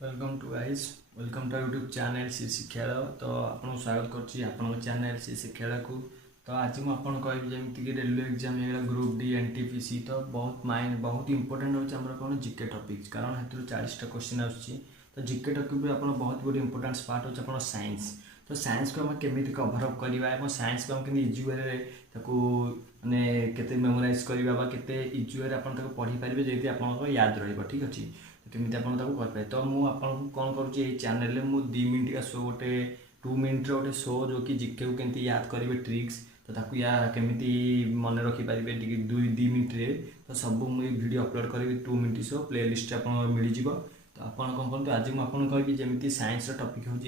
Welcome to guys welcome to YouTube channel सी शिक्षालय। तो आपको स्वागत करुच्ची आपण चैनल सी शिक्षालय को। तो आज मुझे कहबी जमीक रेलवे एग्जाम हो ग्रुप डी एनटीपीसी। तो बहुत इंपोर्टेंट होमर कौन जिके टॉपिक्स, कारण हेतु 40टा क्वेश्चन आसूँ। तो जिके टॉपिक आप बहुत गुड इंपोर्टेंट पार्ट हो साइंस। तो साइंस को आम केमी कभरअप करवा, साइंस को आम इजी वे माने केते मेमोराइज करवा केते इजी वे आप पढ़ी पारे जैसे आप याद रही। ठीक अच्छे केमी आपको तो मुझे कौन करुँचे चैनल में 2 मिनट का शो गोटे 2 मिनट गोटे शो जो कि जिके को केमती याद करेंगे ट्रिक्स। तो ताकू या केमी मन रखिपारे 2 मिनट रे। तो सब मुझे वीडियो अपलोड करी 2 मिनट शो प्ले लिस्ट आप मिल जाव। तो आप कौन करूँ आज मुझे कहबी जमी साइंस टॉपिक हूँ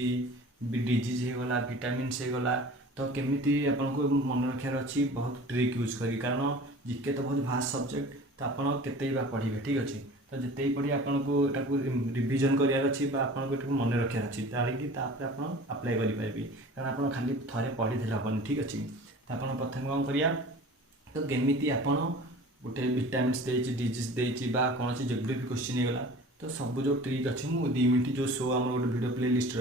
डिजीज होगला विटामिन्स होगला। तो केमी आपको मन रखार अच्छी बहुत ट्रिक यूज करी, कारण जिके तो बहुत भास्ट सब्जेक्ट। तो आप केते पढ़े ठीक अच्छे। तो जिते ही पढ़ी आपको रिविजन करार अच्छी आपको मन रखार अच्छी ताकि आप अप्लाई करेंगे, कारण आप खाली थे पढ़ी हेनी ठीक अच्छे। तो आप प्रथम कौन करा तो केमी आप गोटे विटामिन्स डिजीज कौन जोग्राफी क्वेश्चन होगा। तो सब जो ट्रिक अच्छे मुझे 2 मिनट जो शो आम गोटे वीडियो प्ले लिस्ट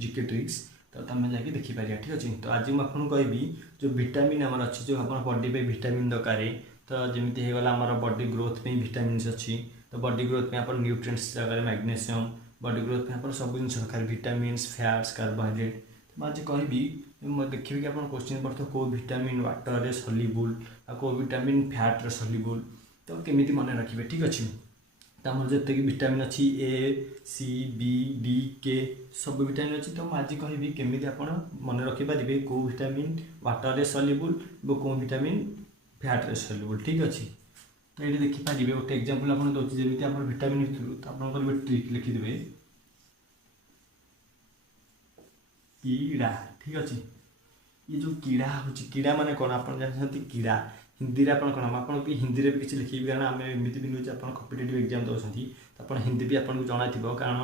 जिके ट्रिक्स। तो तुम जाकि देखिपार ठीक अच्छे। तो आज मुझे कहबी जो विटामिन आम अच्छी जो आप बॉडी पे विटामिन दरकार। तो जमी होगा आम बॉडी ग्रोथ में विटामिन्स अच्छी। तो बॉडी ग्रोथ में आप न्यूट्रिएंट्स जगह मैग्नेशियम, बॉडी ग्रोथ में आप सब जिन दरकार विटामिन्स फैट्स कार्बोहाइड्रेट। तो आज कहबी देखिए कि आप क्वेश्चन पढ़ते कौ विटामिन वाटर रे सल्युबल आ कौ विटामिन फैट रे सल्युबल। तो केमी मन रखिए ठीक अच्छे। तो आम जिते विटामिन अच्छी ए सी बी डी के सब विटामिन अच्छी। तो आज कहबी केमी आप मन रखिपारे कौ विटामिन वाटर रे सल्युबल और कौ विटामिन फैट रे सल्युबल ठीक अच्छे। तो ये देखिपारे गोटे एग्जांपल आप दूसरी जमी आप विटामिन भितर। तो आप ट्रिक लिखिदेवे कीड़ा ठीक अच्छे। ये जो कीड़ा हूँ कीड़ा माने कौन आप जानते कीड़ा हिंदी में कौन आप हिंदी में भी किसी लिखे, कारण आम एमती भी नुचे आप कम्पिटेटिव एग्जाम दौरान। तो आप हिंदी भी आपको जाना थी, कारण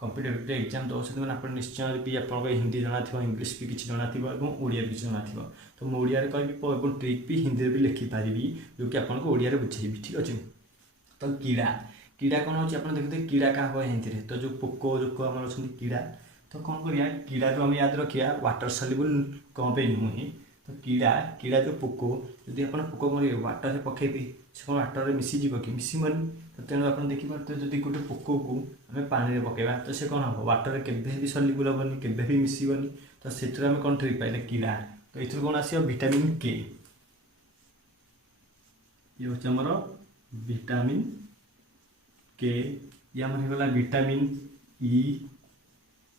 कम्पिटेटिव एग्जाम दौरान मैंने आप निश्चय भी आप हिंदी जाना थी, इंग्लीश भी किसी जाना थी और ओडिया भी किसी जाना थी। तो मुझे ओडिया कहबी ट्रिक भी हिंदी भी लिखिपारि जो कि आपको ओडिया बुझेबी ठीक अच्छे। तो कीड़ा कीड़ा कौन हो देखते कीड़ा क्या हम हिंदी में। तो जो पोक जोक आम अच्छा कीड़ा। तो कौन करिया कीड़ा को आम याद रखा वाटर सल्युबल कौन पे नुहे। तो कीड़ा कीड़ा जो पोक जदि आप पोक करेंगे वाटर में पकेबे से कौन वाटर में मिसीज कि मिसबनी। तो तेणु आप देखिए जब गोटे पोक को आम पानी में पकेबा तो से कौन हम वाटर में केवे भी सल्युबल हेनी केवे भी मिसबनी। तो से आम कौन ट्रिक पाइले कीड़ा। तो ये कौन आस विटामिन के, ये हूँ आमर विटामिन के, ये आम होगा विटामिन ई,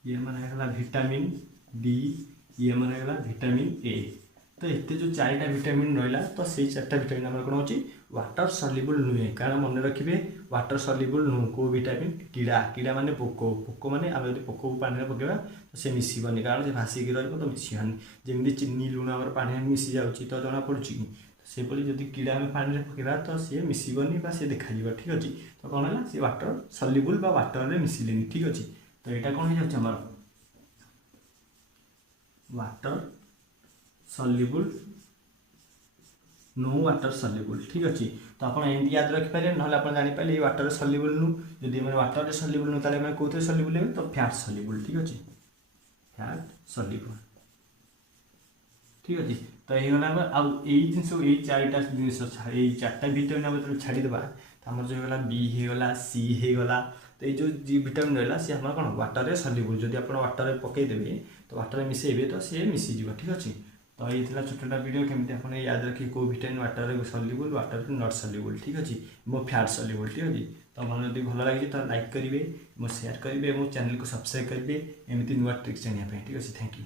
ये आम होगा विटामिन डी, ये आम होगा विटामिन ए। तो ये जो 4टा विटामिन रहा तो से 4टा विटामिन आम कौन हो वाटर सल्युबल नुहे, कारण मन रखिए वाटर सल्युबल नुह कौ विटामिन कीड़ा। कीड़ा माने पोक, पोक माने आम जो पोक को पानी में पकेबा तो से मिसबनी, कारण से भासिकी रही तो मिसबानी। जमी चीनी लुण आम पानी में मिसी जाऊँगी तो जना पड़ी कि से जब कीड़ा आम पानी में पकेबा तो सी मिसबनी सी देखा ठीक अच्छे। तो कौन है सी वाटर सल्युबल वाटर में मिसिले ठीक अच्छे। तो यहाँ कौन हो जाए water soluble no water soluble ठीक अच्छे। तो आप याद रखिपारे ना आप जापारे ये वाटर सल्युबल नु जब मैंने वाटर सल्युबल नु मैंने कौन सल्युबल है तो फैट सल्युबल ठीक अच्छे, फैट सल्युबल ठीक अच्छे। तो ये जिनस ये 4टा जिन 4टा विटामिन आम छाड़ीदे तो आम जो होगा बी होगा सी होगा। तो ये जो विटामिन रहा सी आम कौन वाटर सल्युबल जब आप वाटर में पकईदेवे तो वाटर में मिसेबे तो सी मिसीज ठीक अच्छे। तो ये छोटा वीडियो केमी आप याद रखिए कौ विटामिन वाटर सल्युबल वाटर नट सल्युबल ठीक अच्छे और फैट सल्युबल ठीक अच्छे। तो मैंने जब भल लगे तो लाइक करेंगे, शेयर करेंगे और चैनल को सब्सक्राइब करेंगे एमती नुआ ट्रिक्स जानापी ठीक अच्छे। Thank you.